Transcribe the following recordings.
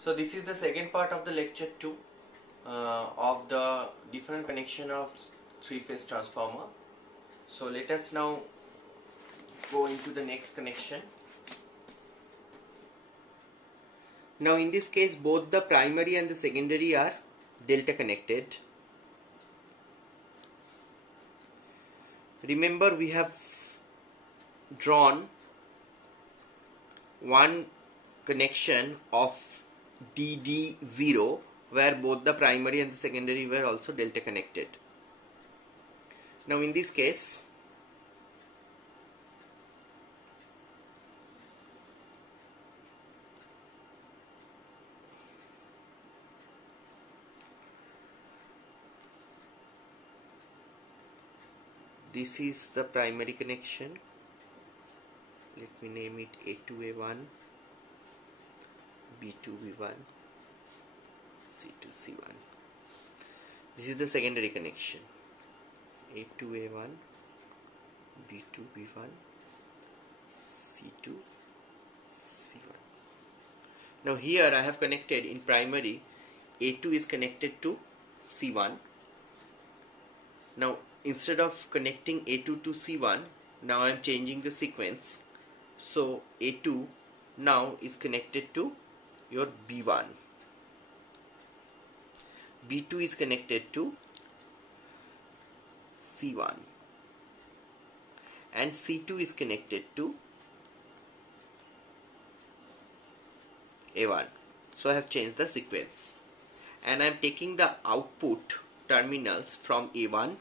So this is the second part of the lecture 2 of the different connection of three-phase transformer. So let us now go into the next connection. Now in this case both the primary and the secondary are delta connected. Remember we have drawn one connection of DD0 where both the primary and the secondary were also delta connected. Now in this case this is the primary connection. Let me name it A2A1, B2B1, C2C1. This is the secondary connection. A2A1, B2B1, C2C1. Now here I have connected in primary, A2 is connected to C1. Now instead of connecting A2 to C1, now I am changing the sequence. So A2 now is connected to your B1. B2 is connected to C1 and C2 is connected to A1. So I have changed the sequence and I am taking the output terminals from A1,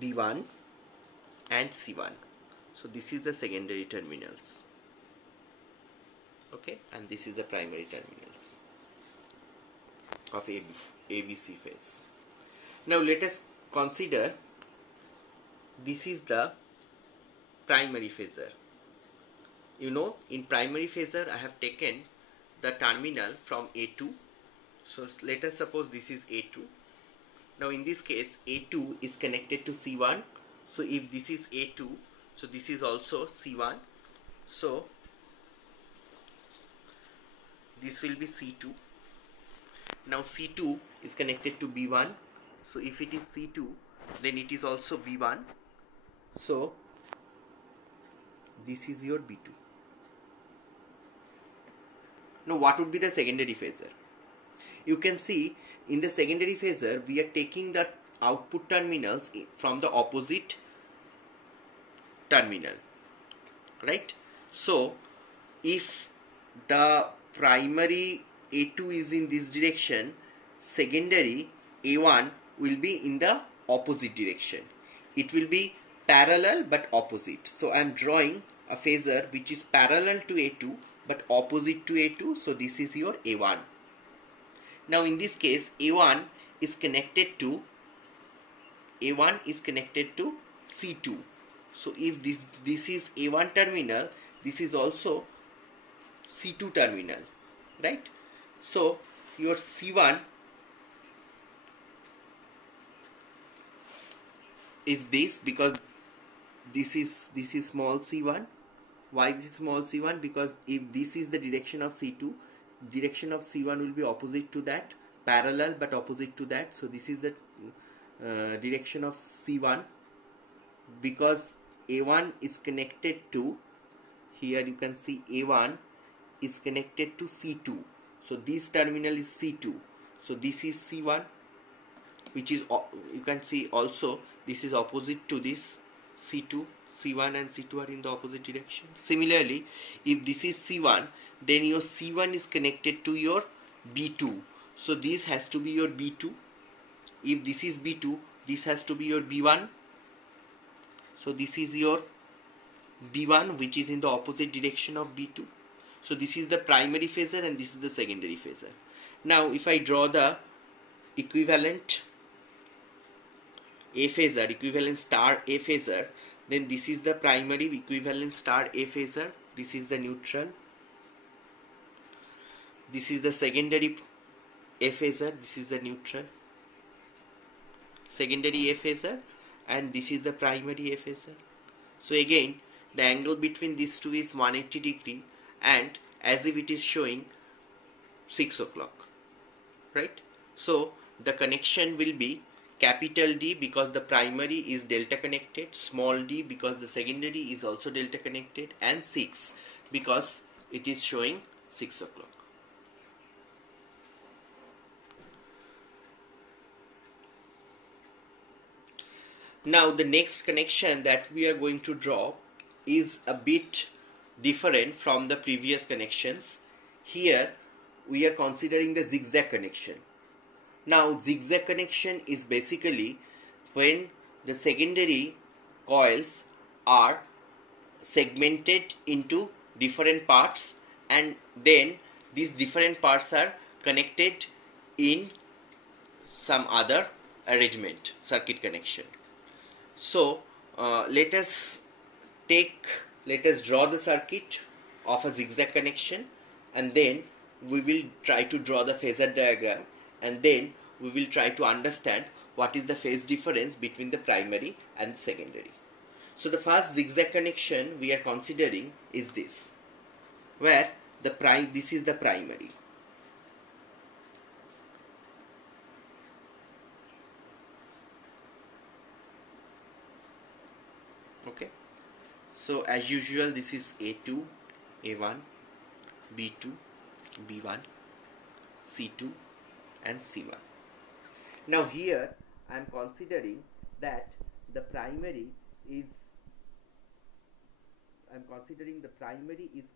B1 and C1. So this is the secondary terminals, okay, and this is the primary terminals of ABC phase. Now let us consider this is the primary phasor. You know, in primary phasor I have taken the terminal from A2. So let us suppose this is A2. Now in this case A2 is connected to C1. So if this is A2, so this is also C1. So this will be C2. Now C2 is connected to B1. So if it is C2, then it is also B1. So this is your B2. Now what would be the secondary phasor? You can see in the secondary phasor we are taking the output terminals from the opposite terminal, right? So if the primary A2 is in this direction, secondary A1 will be in the opposite direction. It will be parallel but opposite. So I am drawing a phasor which is parallel to A2 but opposite to A2. So this is your A1. Now in this case A1 is connected to C2. So if this is A1 terminal, this is also C2 terminal, right? So your C1 is this, because this is small c1. Why this is small c1? Because if this is the direction of C2, direction of C1 will be opposite to that, parallel but opposite to that. So this is the direction of C1, because A1 is connected to, here you can see A1 is connected to C2. So this terminal is C2. So this is C1, which is, you can see also this is opposite to this C2. C1 and C2 are in the opposite direction. Similarly, if this is C1, then your C1 is connected to your B2. So this has to be your B2. If this is B2, this has to be your B1. So this is your B1, which is in the opposite direction of B2. So this is the primary phasor and this is the secondary phasor. Now if I draw the equivalent A phasor, equivalent star A phasor, then this is the primary equivalent star A phasor. This is the neutral. This is the secondary A phasor. This is the neutral. Secondary A phasor, and this is the primary A phasor. So again, the angle between these two is 180 degree, and as if it is showing 6 o'clock, right? So the connection will be capital D because the primary is delta connected, small d because the secondary is also delta connected, and 6 because it is showing 6 o'clock. Now the next connection that we are going to draw is a bit different from the previous connections. Here we are considering the zigzag connection. Now zigzag connection is basically when the secondary coils are segmented into different parts, and then these different parts are connected in some other arrangement, circuit connection. So let us draw the circuit of a zigzag connection, and then we will try to draw the phasor diagram, and then we will try to understand what is the phase difference between the primary and secondary. So the first zigzag connection we are considering is this, where this is the primary. Okay, so as usual this is A2, A1, B2, B1, C2 and C1. Now here I am considering that the primary is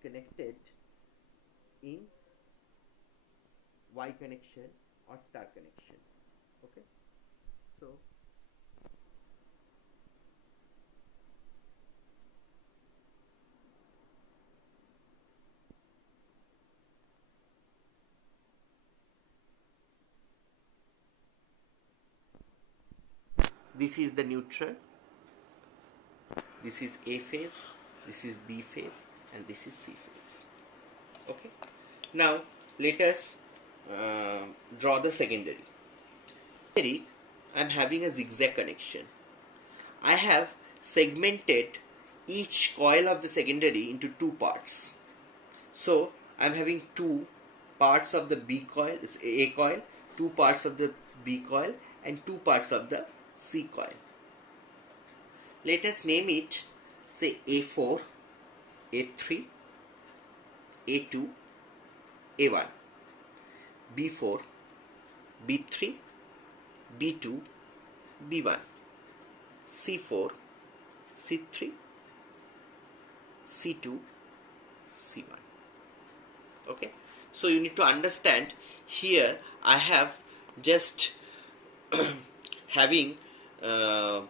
connected in Y connection or star connection. Okay, so this is the neutral, this is A phase, this is B phase, and this is C phase. Okay, now let us draw the secondary. I am having a zigzag connection. I have segmented each coil of the secondary into two parts. So I am having two parts of the B coil, it's A coil, two parts of the B coil, and two parts of the C coil. Let us name it, say A4, A3, A2, A1, B4, B3, B2, B1, C4, C3, C2, C1. Okay, so you need to understand here I have just having the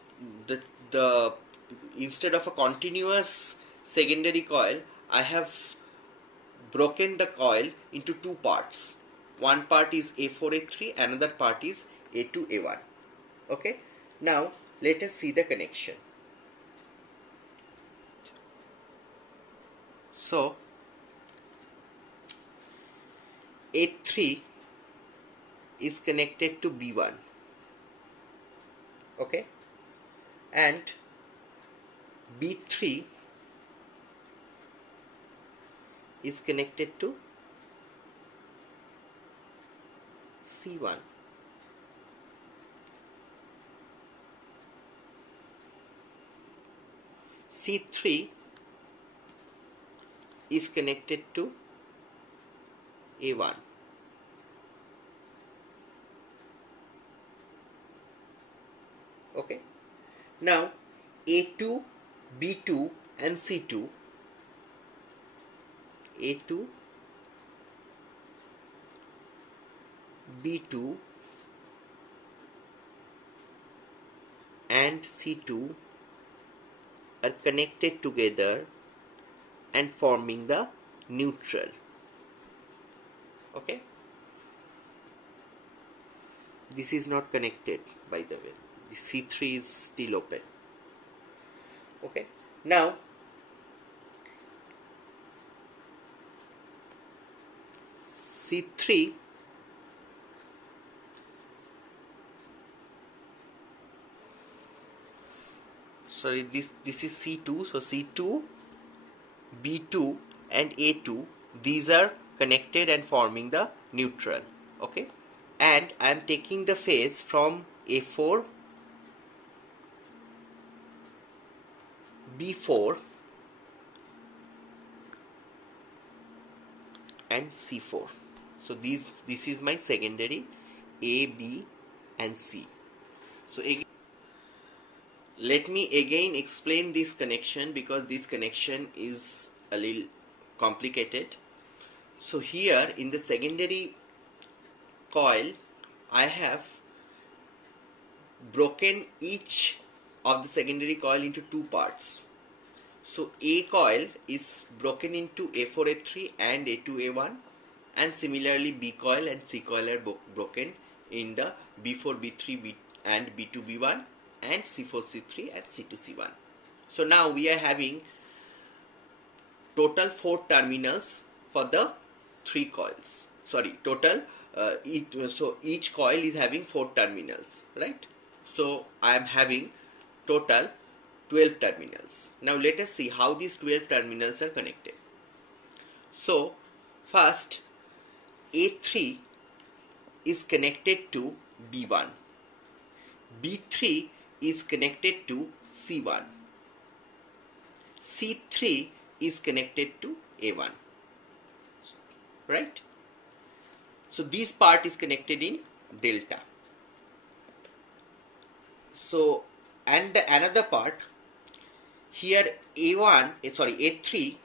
instead of a continuous secondary coil, I have broken the coil into two parts. One part is A4, A3, another part is A2, A1. Okay, now let us see the connection. So A3 is connected to B1. Okay, and B3 is connected to C1. C3 is connected to A1. Okay, now A2, B2 and C2, A2, B2 and C2 are connected together and forming the neutral. Okay, this is not connected, by the way. The C3 is still open. Okay, now C3 sorry, this is C2, so C2, B2 and A2, these are connected and forming the neutral. Okay, and I am taking the phase from A4, B4 and C4. So this is my secondary A, B and C. So again, let me again explain this connection, because this connection is a little complicated. So here in the secondary coil, I have broken each of the secondary coil into two parts. So A coil is broken into A4, A3 and A2, A1, and similarly B coil and C coil are broken in the B4, B3 and B2, B1 and C4, C3 and C2, C1. So now we are having total 4 terminals for the 3 coils. Sorry, total so each coil is having 4 terminals, right? So I am having total 12 terminals. Now let us see how these 12 terminals are connected. So first, A3 is connected to B1, B3 is connected to C1, C3 is connected to A1, right? So this part is connected in delta. So, and the another part here, A3,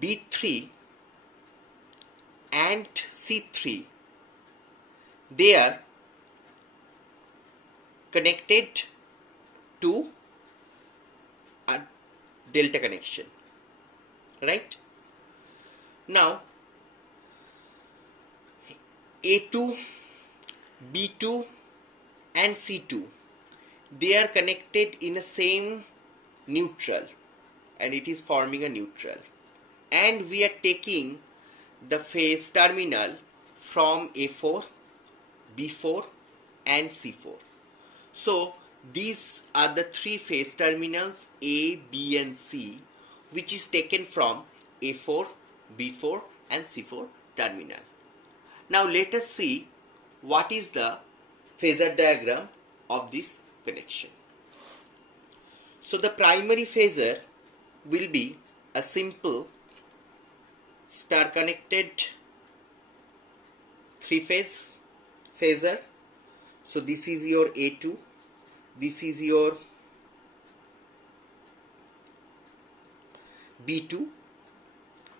B3 and C3, they are connected to a delta connection, right? Now A2, B2 and C2, they are connected in a same neutral, and it is forming a neutral, and we are taking the phase terminal from A4, B4 and C4. So these are the 3 phase terminals A, B and C, which is taken from A4, B4 and C4 terminal. Now let us see what is the phasor diagram of this connection. So the primary phasor will be a simple star connected 3-phase phasor. So this is your A2, this is your B2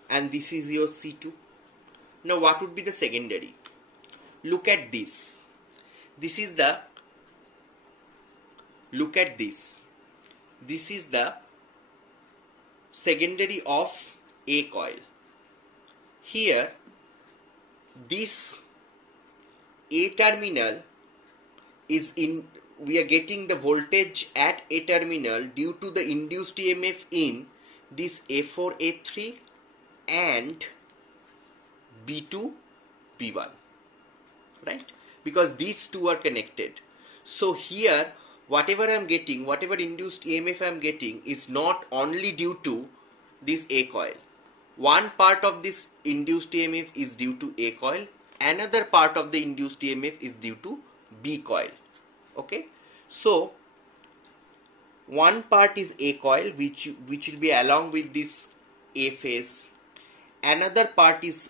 and this is your C2. Now what would be the secondary? Look at this. This is the, look at this. This is the secondary of A coil. Here this A terminal is in, we are getting the voltage at A terminal due to the induced EMF in this A4, A3 and B2, B1, right? Because these two are connected. So here whatever I am getting, whatever induced EMF I am getting is not only due to this A coil. One part of this induced EMF is due to A coil, another part of the induced EMF is due to B coil. Okay, so one part is A coil which will be along with this A phase, another part is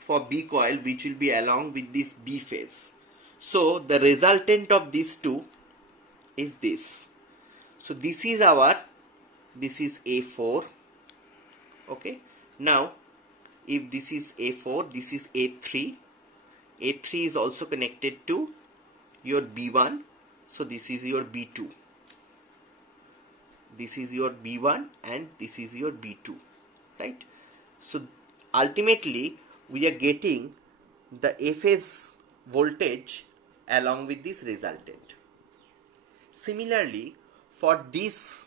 for B coil which will be along with this B phase. So the resultant of these two is this. So this is our, this is A4. Okay, now if this is A4, this is A3. A3 is also connected to your B1. So this is your B2. This is your B1 and this is your B2, right? So ultimately we are getting the A phase voltage along with this resultant. Similarly, for this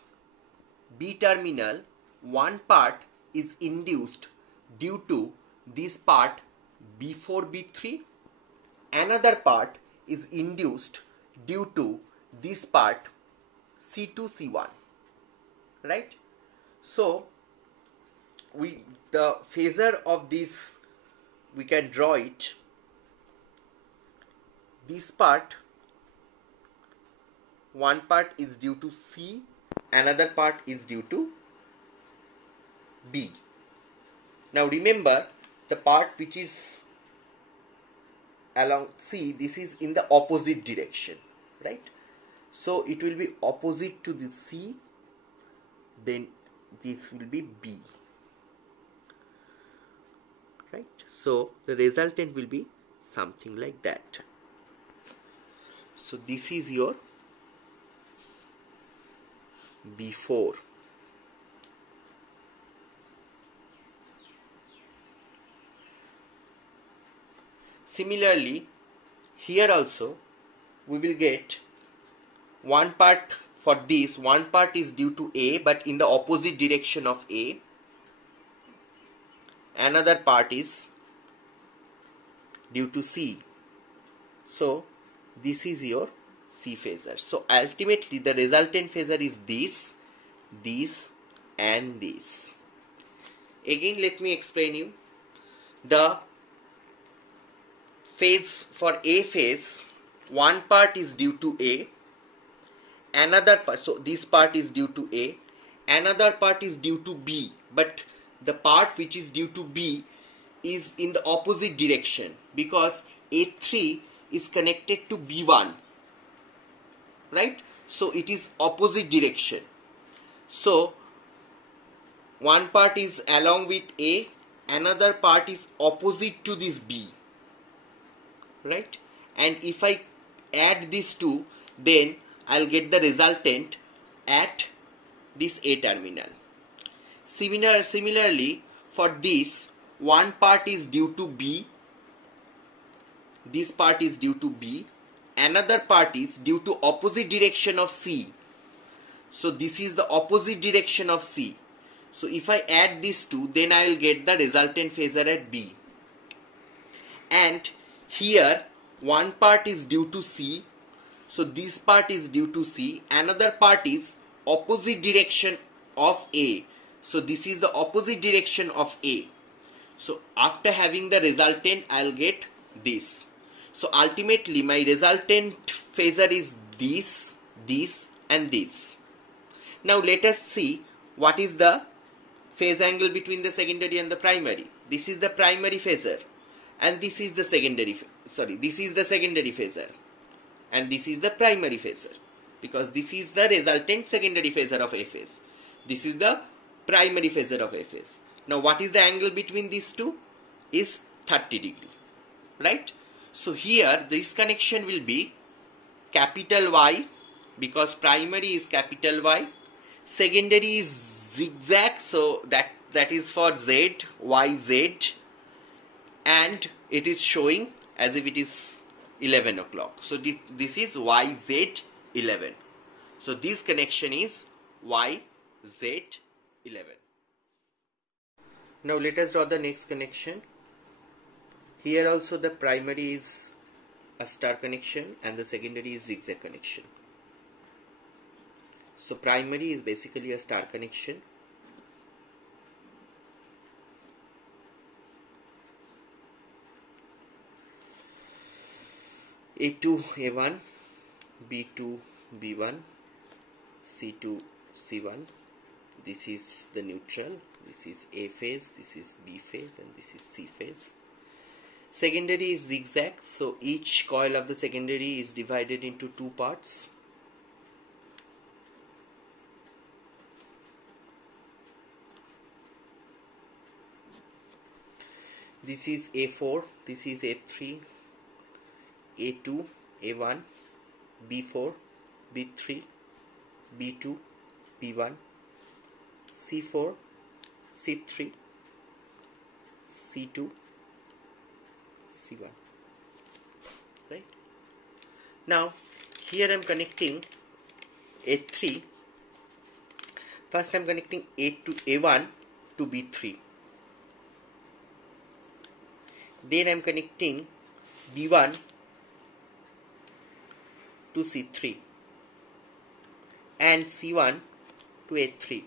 B terminal, one part is induced due to this part B4, B3, another part is induced due to this part C2, C1, right? So the phasor of this, we can draw it. This part, one part is due to C, another part is due to B. Now remember, the part which is along C, this is in the opposite direction, right? So it will be opposite to the C, then this will be B, right? So the resultant will be something like that. So this is your B4. Similarly, here also we will get one part for this, one part is due to A but in the opposite direction of A, another part is due to C. So this is your C phasor. So ultimately the resultant phasor is this and this. Again let me explain you the phase. For A phase, one part is due to A, another part, so this part is due to A, another part is due to B, but the part which is due to B is in the opposite direction because A3 is connected to B1, right? So it is opposite direction. So one part is along with A, another part is opposite to this B, right? And if I add these two, then I'll get the resultant at this A terminal. Similarly, for this, one part is due to B, this part is due to B, another part is due to opposite direction of C. So this is the opposite direction of C. So if I add these two, then I will get the resultant phasor at B. And here one part is due to C, so this part is due to C, another part is opposite direction of A, so this is the opposite direction of A. So after having the resultant, I'll get this. So ultimately my resultant phasor is this, this and this. Now let us see what is the phase angle between the secondary and the primary. This is the primary phasor and this is the secondary, this is the secondary phasor and this is the primary phasor, because this is the resultant secondary phasor of A phase. This is the primary phasor of A phase. Now what is the angle between these two? Is 30 degree, right? So here this connection will be capital Y because primary is capital Y, secondary is zigzag, so that is for Z, Y, Z, and it is showing as if it is 11 o'clock. So this is YZ11. So this connection is YZ11. Now let us draw the next connection. Here also the primary is a star connection and the secondary is zigzag connection. So primary is basically a star connection. A2 A1, B2 B1, C2 C1. This is the neutral. This is A phase, this is B phase and this is C phase. Secondary is zigzag, so each coil of the secondary is divided into two parts. This is A4, this is A3, A2, A1, B4, B3, B2, B1, C4, C3, C2, C1, right? Now here I am connecting A3. First I am connecting A1 to B3. Then I am connecting B1 to C3 and C1 to A3.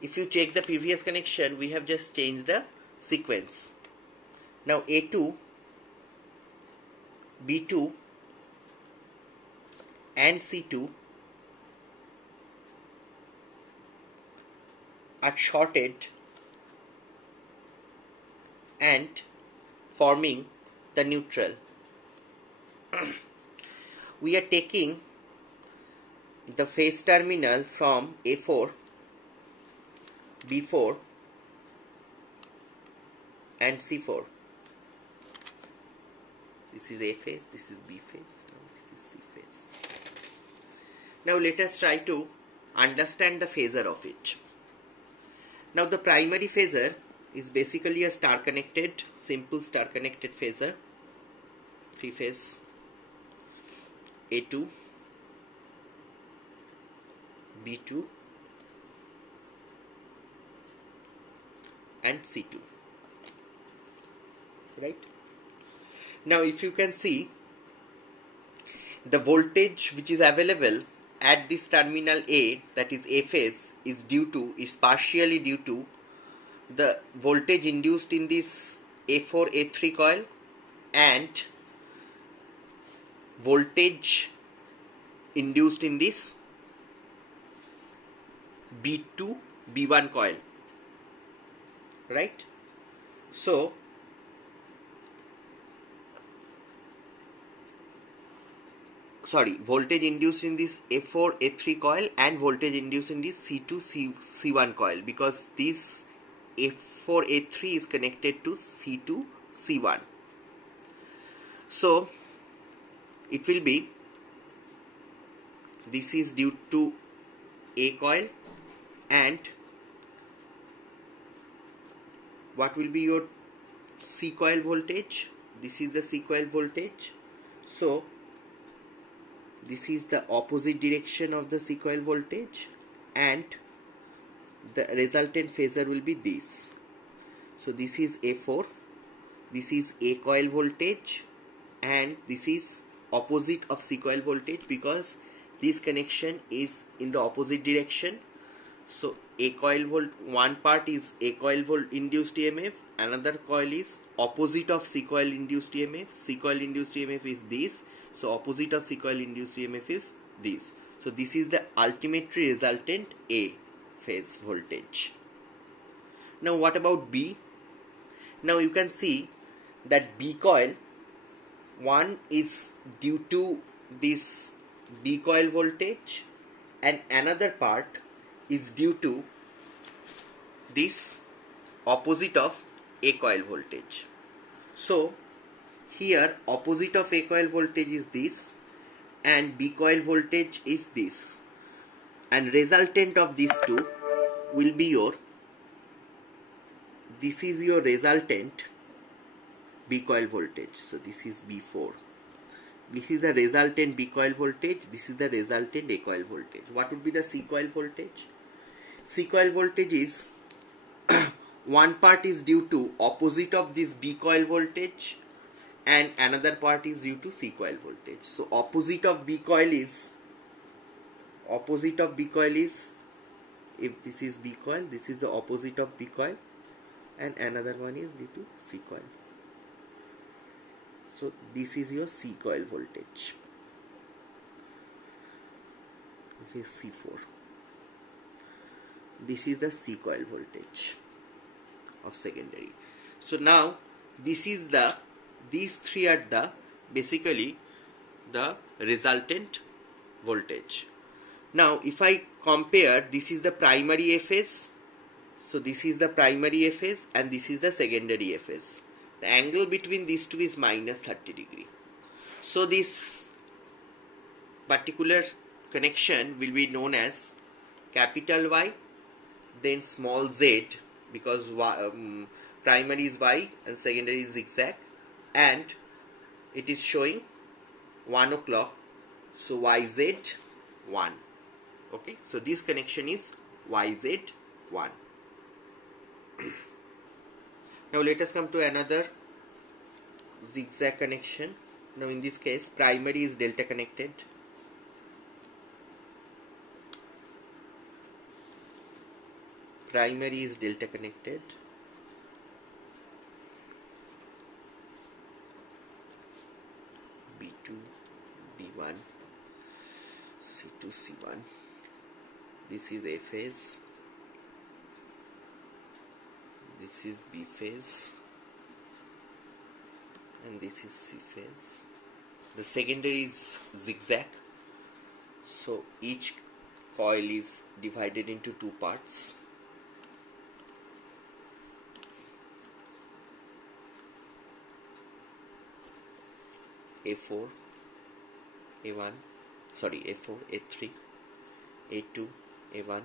if you check the previous connection, we have just changed the sequence. Now A2, B2 and C2 are shorted and forming the neutral. We are taking the phase terminal from A4, B4 and C4. This is A phase, this is B phase, now this is C phase. Now let us try to understand the phasor of it. Now the primary phasor is basically a star connected, simple star connected phasor, three phase A2, B2 and C2, right? Now if you can see, the voltage which is available at this terminal A, that is A phase, is partially due to the voltage induced in this A4 A3 coil and voltage induced in this B2 B1 coil, right? So voltage induced in this A4 A3 coil and voltage induced in this C2 C1 coil, because this A4 A3 is connected to C2 C1. So it will be, this is due to A coil, and what will be your C coil voltage? This is the C coil voltage. So this is the opposite direction of the C coil voltage, and the resultant phasor will be this. So this is A4, this is A coil voltage, and this is opposite of C coil voltage, because this connection is in the opposite direction. So A coil one part is A coil induced EMF, another coil is opposite of C coil induced EMF. C coil induced EMF is this, so opposite of C coil induced EMF is this. So this is the ultimately resultant A phase voltage. Now what about B? Now you can see that B coil, one is due to this B coil voltage and another part is due to this opposite of A coil voltage. So here opposite of A coil voltage is this and B coil voltage is this, and resultant of these two will be your, this is your resultant B coil voltage. So this is B4. This is the resultant B coil voltage. This is the resultant A coil voltage. What would be the C coil voltage? C coil voltage is one part is due to opposite of this B coil voltage and another part is due to C coil voltage. So opposite of B coil is, if this is B coil, this is the opposite of B coil, and another one is due to C coil. So this is your C coil voltage. This is C4. This is the C coil voltage of secondary. So now this is the, these three are the basically the resultant voltage. Now if I compare, this is the primary A phase, so this is the primary A phase and this is the secondary A phase. The angle between these two is minus 30 degree. So this particular connection will be known as capital Y, then small z, because primary is Y and secondary is zigzag, and it is showing 1 o'clock, so YZ1. Okay, so this connection is YZ1. Now let us come to another zigzag connection. Now in this case primary is delta connected, primary is delta connected. B2, B1, C2, C1. This is A phase. This is B phase. And this is C phase. The secondary is zigzag. So each coil is divided into two parts. A4, A1, A4, A3, A2, A1,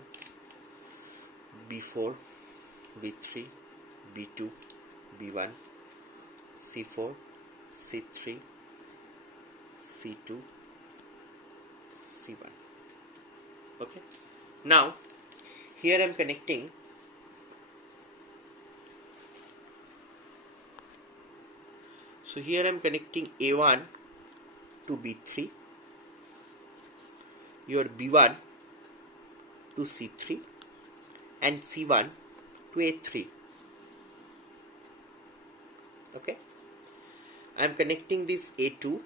B4, B3, B2, B1, C4, C3, C2, C1. Okay. Now here I am connecting A1 to B3, your B1 to C3 and C1 to A3. Okay. I am connecting this A2,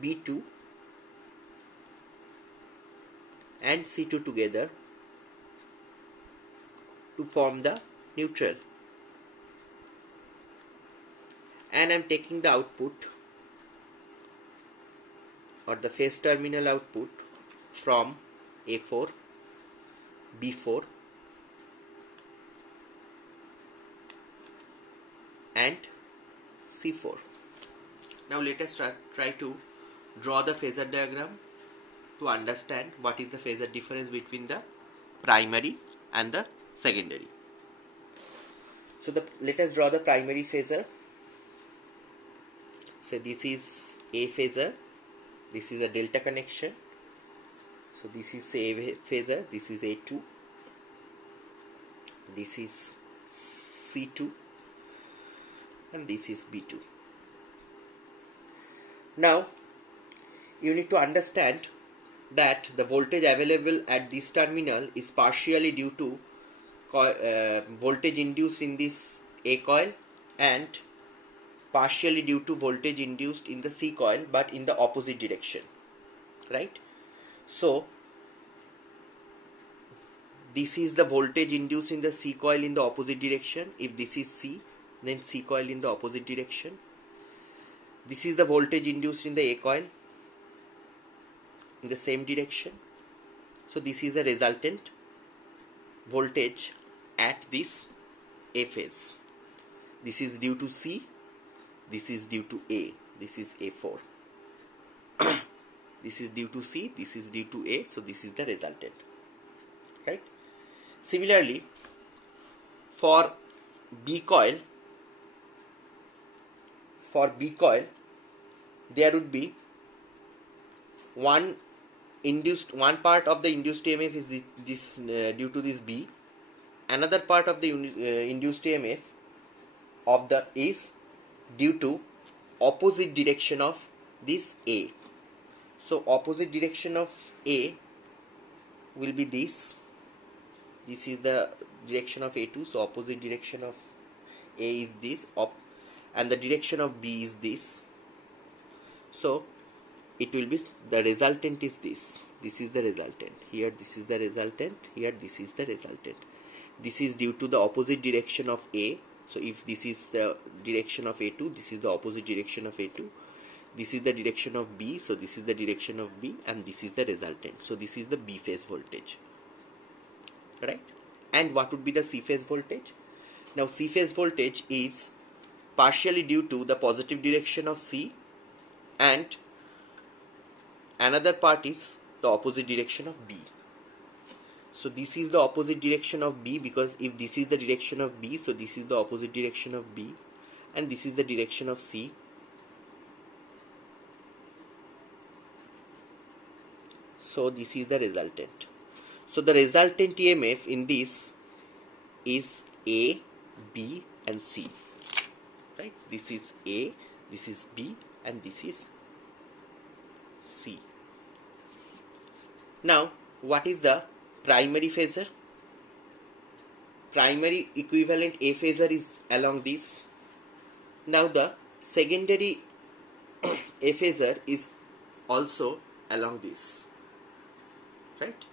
B2 and C2 together to form the neutral, and I am taking the output or the phase terminal output from A4, B4 and C4. Now let us try to draw the phasor diagram to understand what is the phasor difference between the primary and the secondary. So let us draw the primary phasor. So this is A phasor, this is a delta connection. So this is A phasor, this is A2, this is C2 and this is B2. Now you need to understand that the voltage available at this terminal is partially due to voltage induced in this A coil and partially due to voltage induced in the C coil, but in the opposite direction, right? So this is the voltage induced in the C coil in the opposite direction. If this is C, then C coil in the opposite direction. This is the voltage induced in the A coil in the same direction. So this is the resultant voltage at this A phase. This is due to C, this is due to A, this is A4. This is due to C, this is due to A, so this is the resultant, right? Similarly, for B coil, there would be one part of the induced EMF is this due to this B. Another part of the induced EMF of the is due to opposite direction of this A. So opposite direction of A will be this. This is the direction of A2. So opposite direction of A is this, and the direction of B is this. So it will be, the resultant is this. This is the resultant. Here this is the resultant. Here this is the resultant. This is due to the opposite direction of A. So if this is the direction of A2, this is the opposite direction of A2. This is the direction of B. So this is the direction of B, and this is the resultant. So this is the B phase voltage, right? And what would be the C phase voltage? Now C phase voltage is partially due to the positive direction of C, and another part is the opposite direction of B. So this is the opposite direction of B, because if this is the direction of B, so this is the opposite direction of B, and this is the direction of C. So this is the resultant. So the resultant EMF in this is A, B and C, right? This is A, this is B and this is C. Now what is the primary phasor? primary equivalent A phasor is along this. Now the secondary A phasor is also along this, right?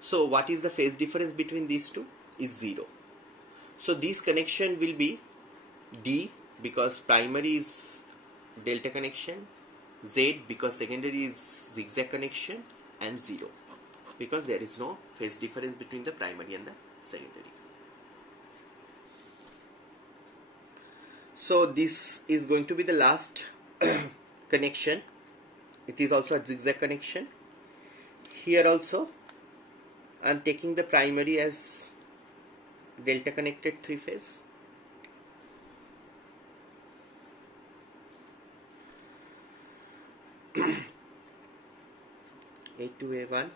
So what is the phase difference between these two? Is 0. So this connection will be D because primary is delta connection, Z because secondary is zigzag connection, and 0 because there is no phase difference between the primary and the secondary. So this is going to be the last connection. It is also a zigzag connection. Here also I am taking the primary as delta connected 3-phase. A2 A1,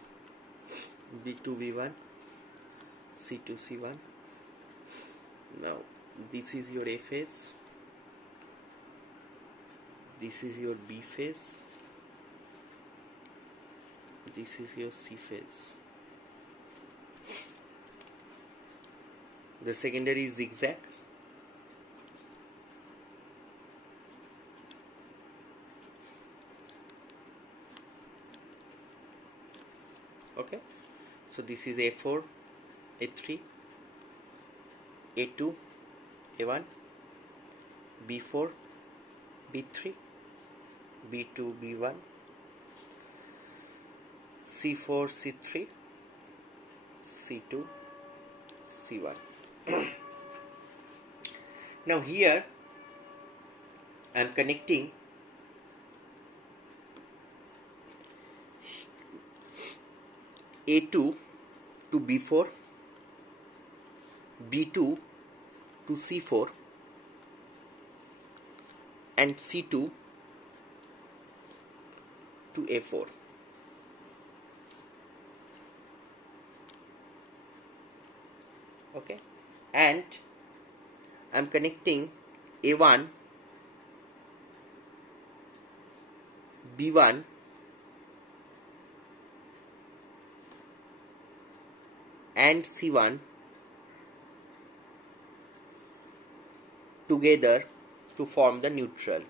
B2 B1, C2 C1. Now this is your A phase, this is your B phase, this is your C phase. The secondary is zigzag. Okay, so this is A4, A3, A2, A1, B4, B3, B2, B1, C4, C3, C2, C1. Now here I am connecting A2 to B4, B2 to C4, and C2 to A4. Okay, and I am connecting A1, B1, and C1 together to form the neutral,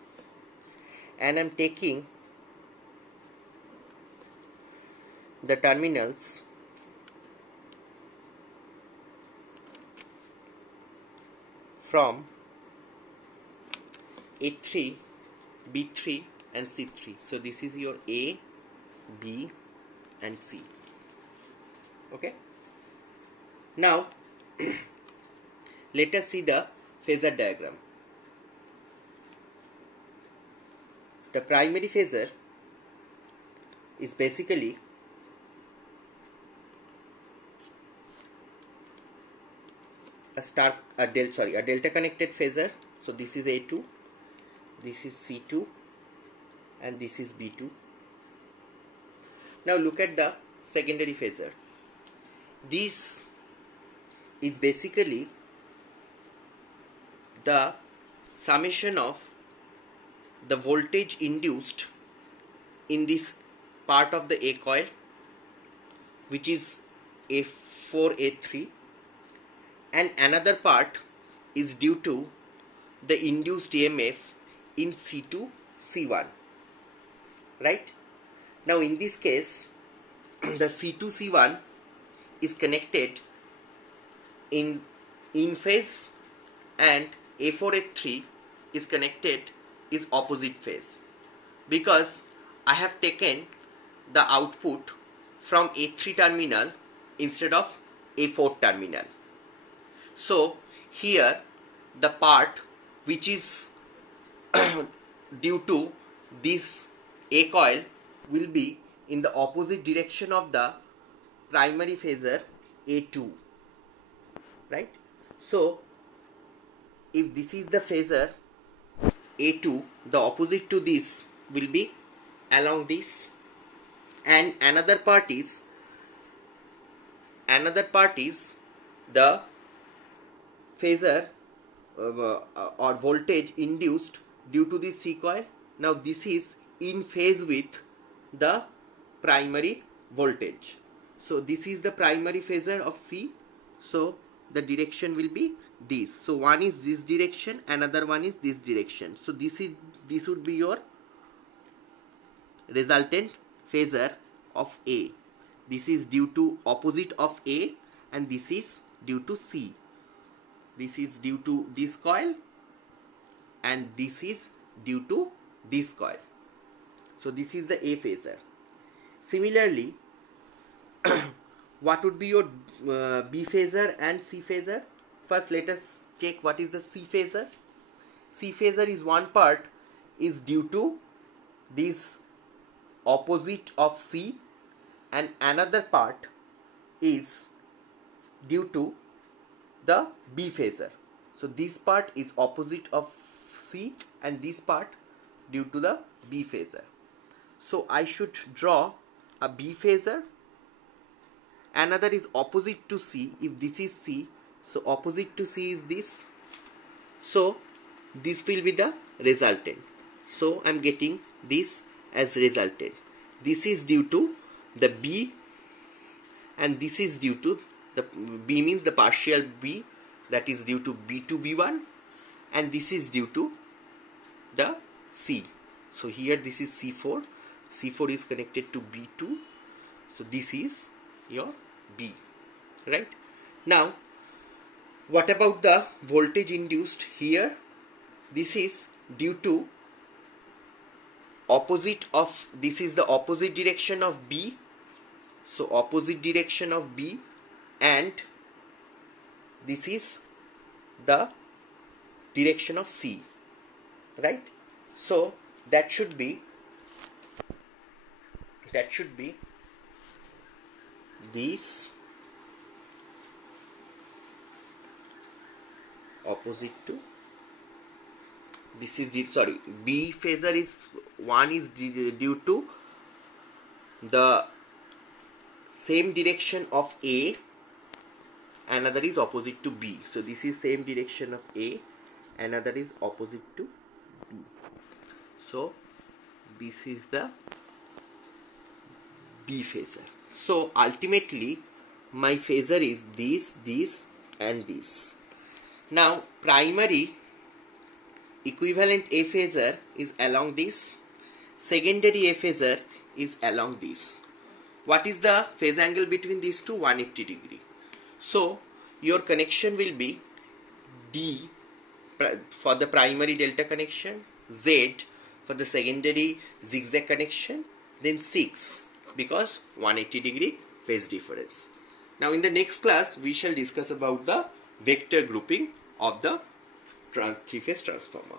and I am taking the terminals from A3, B3 and C3. So this is your A, B and C. Okay. Now let us see the phasor diagram. The primary phasor is basically a delta connected phasor. So this is A2, this is C2 and this is B2. Now look at the secondary phasor. This is basically the summation of the voltage induced in this part of the A coil, which is A4, A3, and another part is due to the induced EMF in C2, C1, right? Now in this case the C2, C1 is connected in phase and A4, A3 is connected is opposite phase, because I have taken the output from A3 terminal instead of A4 terminal. So here the part which is due to this A coil will be in the opposite direction of the primary phasor A2, right? So if this is the phasor A2, the opposite to this will be along this, and another part is the phasor or voltage induced due to this C coil. Now this is in phase with the primary voltage. So this is the primary phasor of C. So the direction will be this. So one is this direction, another one is this direction. So this would be your resultant phasor of A. This is due to opposite of A, and this is due to C. This is due to this coil, and this is due to this coil. So this is the A phasor. Similarly, what would be your B phasor and C phasor? First, let us check what is the C phasor. C phasor is one part is due to this opposite of C, and another part is due to the B phasor. So this part is opposite of C, and this part due to the B phasor. So I should draw a B phasor. Another is opposite to C. If this is C, so opposite to C is this. So this will be the resultant. So I am getting this as resultant. This is due to the B, and this is due to the B means the partial B, that is due to B2 B1, and this is due to the C. So here this is C4. C4 is connected to B2. So this is your B, right? Now what about the voltage induced here? This is due to opposite of, this is the opposite direction of B. So opposite direction of B, and this is the direction of C, right? So that should be this opposite to this is B phasor is one is due to the same direction of A, another is opposite to B. So this is same direction of A, another is opposite to B. So this is the B phasor. So ultimately my phasor is this and this. Now primary equivalent A phasor is along this, secondary A phasor is along this. What is the phase angle between these two? 180 degree. So your connection will be D for the primary delta connection, Z for the secondary zigzag connection, then 6 because 180 degree phase difference. Now in the next class we shall discuss about the vector grouping of the three-phase transformer.